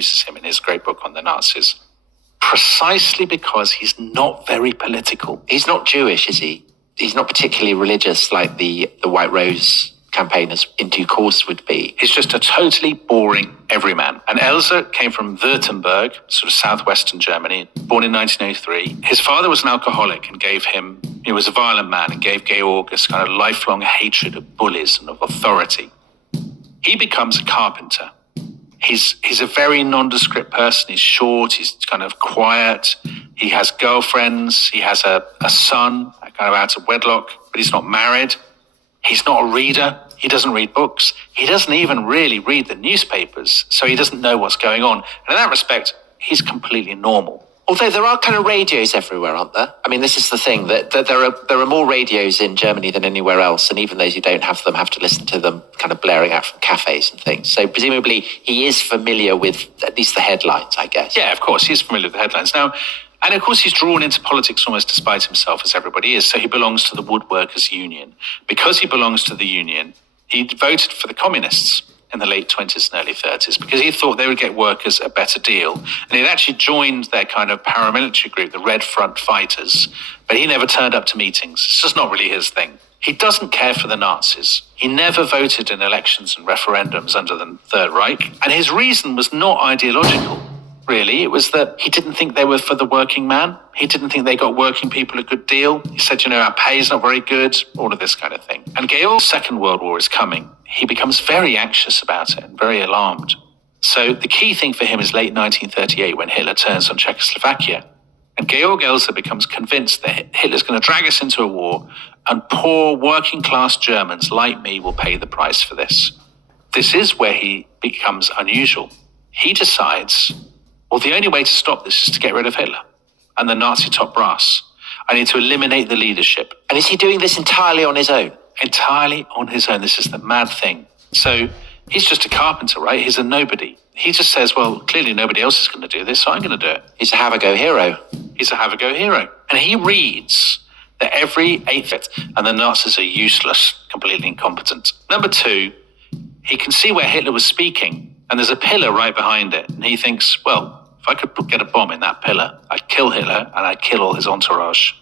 uses him in his great book on the Nazis, precisely because he's not very political. He's not Jewish, is he? He's not particularly religious like the White Rose campaigners in due course would be. He's just a totally boring everyman. And Elsa came from Württemberg, sort of southwestern Germany, born in 1903. His father was an alcoholic and he was a violent man and gave Georg this kind of lifelong hatred of bullies and of authority. He becomes a carpenter. He's a very nondescript person. He's short, he's kind of quiet. He has girlfriends. He has a son, kind of out of wedlock, but he's not married. He's not a reader. He doesn't read books. He doesn't even really read the newspapers, so he doesn't know what's going on. And in that respect, he's completely normal. Although there are kind of radios everywhere, aren't there? I mean, this is the thing, that there are more radios in Germany than anywhere else, and even those who don't have them have to listen to them kind of blaring out from cafes and things. So presumably he is familiar with at least the headlines, I guess. Yeah, of course, he's familiar with the headlines. Now, and of course, he's drawn into politics almost despite himself, as everybody is. So he belongs to the Woodworkers' Union. Because he belongs to the union, he voted for the communists in the late 20s and early 30s because he thought they would get workers a better deal. And he'd actually joined their kind of paramilitary group, the Red Front Fighters, but he never turned up to meetings. It's just not really his thing. He doesn't care for the Nazis. He never voted in elections and referendums under the Third Reich. And his reason was not ideological. Really, it was that he didn't think they were for the working man. He didn't think they got working people a good deal. He said, our pay is not very good, all of this kind of thing. And Georg's Second World War is coming. He becomes very anxious about it and very alarmed. So the key thing for him is late 1938 when Hitler turns on Czechoslovakia. And Georg Elser becomes convinced that Hitler's going to drag us into a war and poor working class Germans like me will pay the price for this. This is where he becomes unusual. He decides, well, the only way to stop this is to get rid of Hitler and the Nazi top brass. I need to eliminate the leadership. And is he doing this entirely on his own? Entirely on his own. This is the mad thing. So he's just a carpenter, right? He's a nobody. He just says, well, clearly nobody else is going to do this, so I'm going to do it. He's a have-a-go hero. He's a have-a-go hero. And he reads that every eighth and the Nazis are useless, completely incompetent. Number two, he can see where Hitler was speaking, and there's a pillar right behind it. And he thinks, well, if I could get a bomb in that pillar, I'd kill Hitler and I'd kill all his entourage.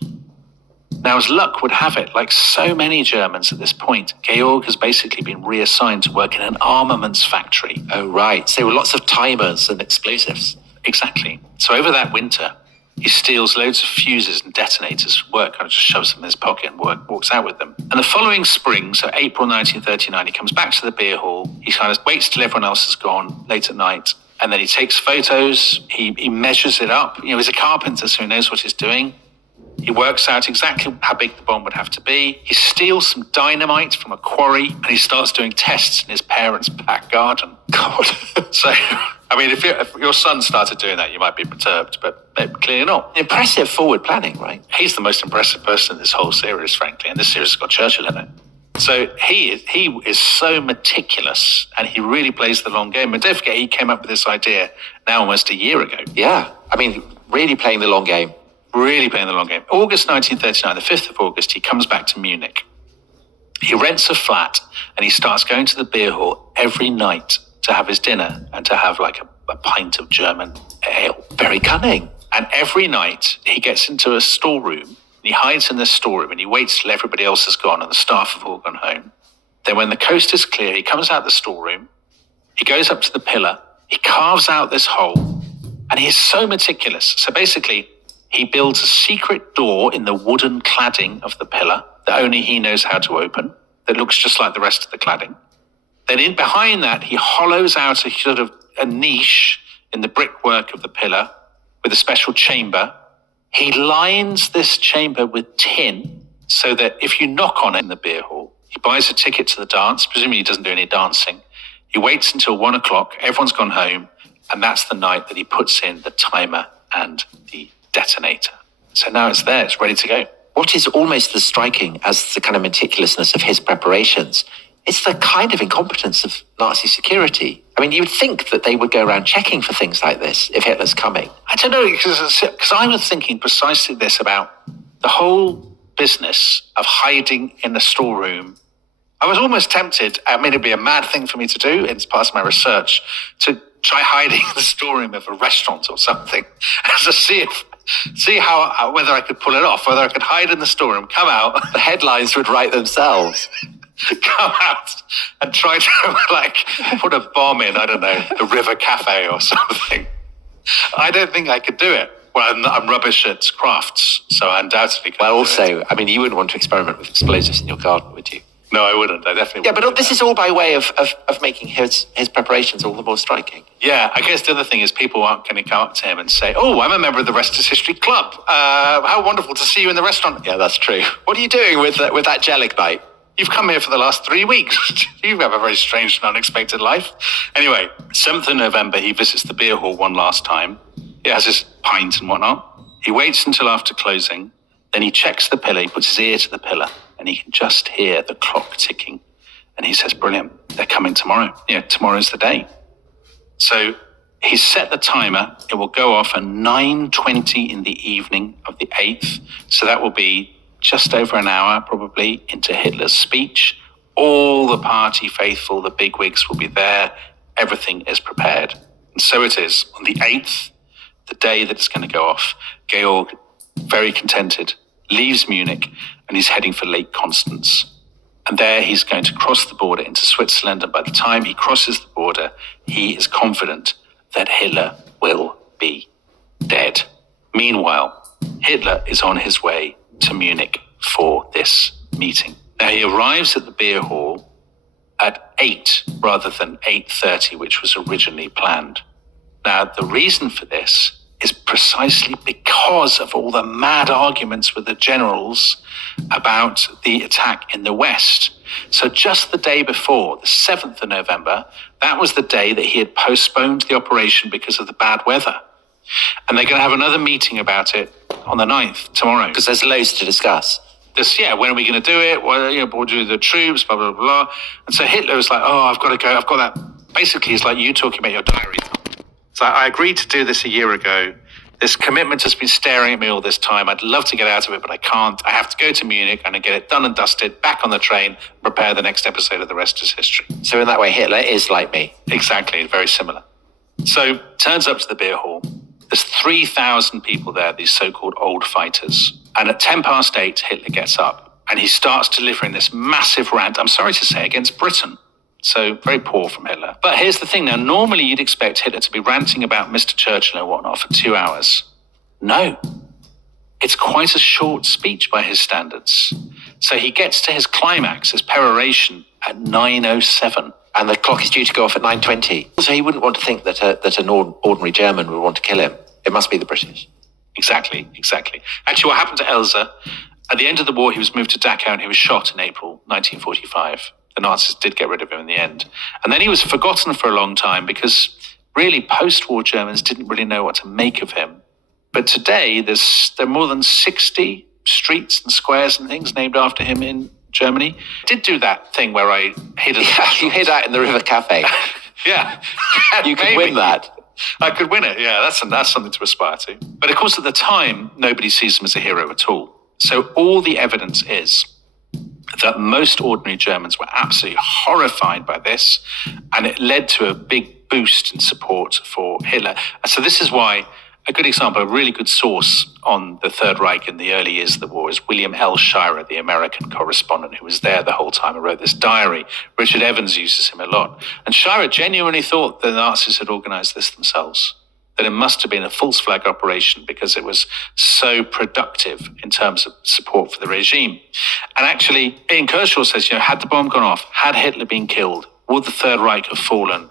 Now, as luck would have it, like so many Germans at this point, Georg has basically been reassigned to work in an armaments factory. Oh, right. So there were lots of timers and explosives. Exactly. So over that winter, he steals loads of fuses and detonators from work, kind of just shoves them in his pocket and walks out with them. And the following spring, so April 1939, he comes back to the beer hall. He kind of waits till everyone else has gone late at night. And then he takes photos, he measures it up. He's a carpenter, so he knows what he's doing. He works out exactly how big the bomb would have to be. He steals some dynamite from a quarry, and he starts doing tests in his parents' back garden. God. So, I mean, if your son started doing that, you might be perturbed, but clearly not. Impressive forward planning, right? He's the most impressive person in this whole series, frankly, and this series has got Churchill in it. So he is so meticulous, and he really plays the long game. And don't forget, he came up with this idea now almost a year ago. Yeah, I mean, really playing the long game. Really playing the long game. August 1939, the 5th of August, he comes back to Munich. He rents a flat, and he starts going to the beer hall every night to have his dinner and to have like a pint of German ale. Very cunning. And every night, he gets into a storeroom. He hides in the storeroom and he waits till everybody else has gone and the staff have all gone home. Then when the coast is clear, he comes out the storeroom, he goes up to the pillar, he carves out this hole, and he's so meticulous. So basically, he builds a secret door in the wooden cladding of the pillar that only he knows how to open, that looks just like the rest of the cladding. Then behind that, he hollows out a sort of a niche in the brickwork of the pillar with a special chamber. He lines this chamber with tin so that if you knock on it in the beer hall, he buys a ticket to the dance. Presumably he doesn't do any dancing. He waits until 1 o'clock, everyone's gone home, and that's the night that he puts in the timer and the detonator. So now it's there, it's ready to go. What is almost as striking as the kind of meticulousness of his preparations, it's the kind of incompetence of Nazi security. I mean, you would think that they would go around checking for things like this if Hitler's coming. I don't know, because I was thinking precisely this about the whole business of hiding in the storeroom. I was almost tempted, I mean, it'd be a mad thing for me to do, it's part of my research, to try hiding in the storeroom of a restaurant or something, to see how whether I could pull it off, whether I could hide in the storeroom, come out. The headlines would write themselves. Come out and try to put a bomb in, I don't know, the River Cafe or something. I don't think I could do it. Well, I'm rubbish at crafts, so I undoubtedly can't. Well, also, I mean, you wouldn't want to experiment with explosives in your garden, would you? No, I wouldn't. I definitely wouldn't. Yeah, but this is all by way of making his preparations all the more striking. Yeah, I guess the other thing is people aren't going to come up to him and say, "Oh, I'm a member of the Rest is History Club. How wonderful to see you in the restaurant." Yeah, that's true. What are you doing with that gel ignite? You've come here for the last 3 weeks. You have a very strange and unexpected life. Anyway, 7th of November, he visits the beer hall one last time. He has his pint and whatnot. He waits until after closing. Then he checks the pillar. He puts his ear to the pillar and he can just hear the clock ticking. And he says, brilliant, they're coming tomorrow. Yeah, tomorrow's the day. So he's set the timer. It will go off at 9:20 in the evening of the 8th. So that will be just over an hour, probably, into Hitler's speech. All the party faithful, the bigwigs will be there. Everything is prepared. And so it is. On the 8th, the day that it's going to go off, Georg, very contented, leaves Munich and he's heading for Lake Constance. And there he's going to cross the border into Switzerland. And by the time he crosses the border, he is confident that Hitler will be dead. Meanwhile, Hitler is on his way to Munich for this meeting. Now he arrives at the beer hall at 8 rather than 8:30, which was originally planned. Now the reason for this is precisely because of all the mad arguments with the generals about the attack in the West. So just the day before, the 7th of November, that was the day that he had postponed the operation because of the bad weather. And they're going to have another meeting about it on the 9th, tomorrow. Because there's loads to discuss. When are we going to do it? Well, we'll do the troops, blah, blah, blah. And so Hitler was like, oh, I've got to go. I've got that. Basically, it's like you talking about your diary. So I agreed to do this a year ago. This commitment has been staring at me all this time. I'd love to get out of it, but I can't. I have to go to Munich and get it done and dusted, back on the train, prepare the next episode of The Rest is History. So in that way, Hitler is like me. Exactly, very similar. So turns up to the beer hall. There's 3,000 people there, these so-called old fighters. And at 8:10, Hitler gets up and he starts delivering this massive rant, I'm sorry to say, against Britain. So very poor from Hitler. But here's the thing now, normally you'd expect Hitler to be ranting about Mr. Churchill and whatnot for 2 hours. No, it's quite a short speech by his standards. So he gets to his climax, his peroration, at 9:07. And the clock is due to go off at 9:20. So he wouldn't want to think that an ordinary German would want to kill him. It must be the British. Exactly. Actually, what happened to Elsa, at the end of the war, he was moved to Dachau and he was shot in April 1945. The Nazis did get rid of him in the end. And then he was forgotten for a long time because really post-war Germans didn't really know what to make of him. But today, there are more than 60 streets and squares and things named after him in Germany. I did do that thing where I hid at the You hid out in the River Cafe. Yeah. You could win that. I could win it, yeah. That's something to aspire to. But of course, at the time, nobody sees him as a hero at all. So all the evidence is that most ordinary Germans were absolutely horrified by this, and it led to a big boost in support for Hitler. And so this is why a good example, a really good source on the Third Reich in the early years of the war is William L. Shirer, the American correspondent who was there the whole time and wrote this diary. Richard Evans uses him a lot. And Shirer genuinely thought the Nazis had organized this themselves, that it must have been a false flag operation because it was so productive in terms of support for the regime. And actually, Ian Kershaw says, had the bomb gone off, had Hitler been killed, would the Third Reich have fallen?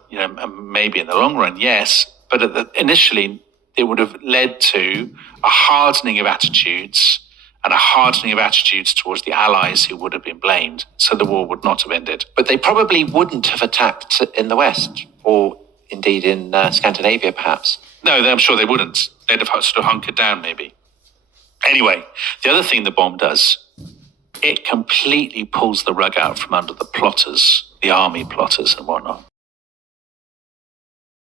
Maybe in the long run, yes. But initially, it would have led to a hardening of attitudes and a hardening of attitudes towards the Allies who would have been blamed. So the war would not have ended. But they probably wouldn't have attacked in the West, or indeed in Scandinavia, perhaps. No, I'm sure they wouldn't. They'd have sort of hunkered down, maybe. Anyway, the other thing the bomb does, it completely pulls the rug out from under the plotters, the army plotters and whatnot.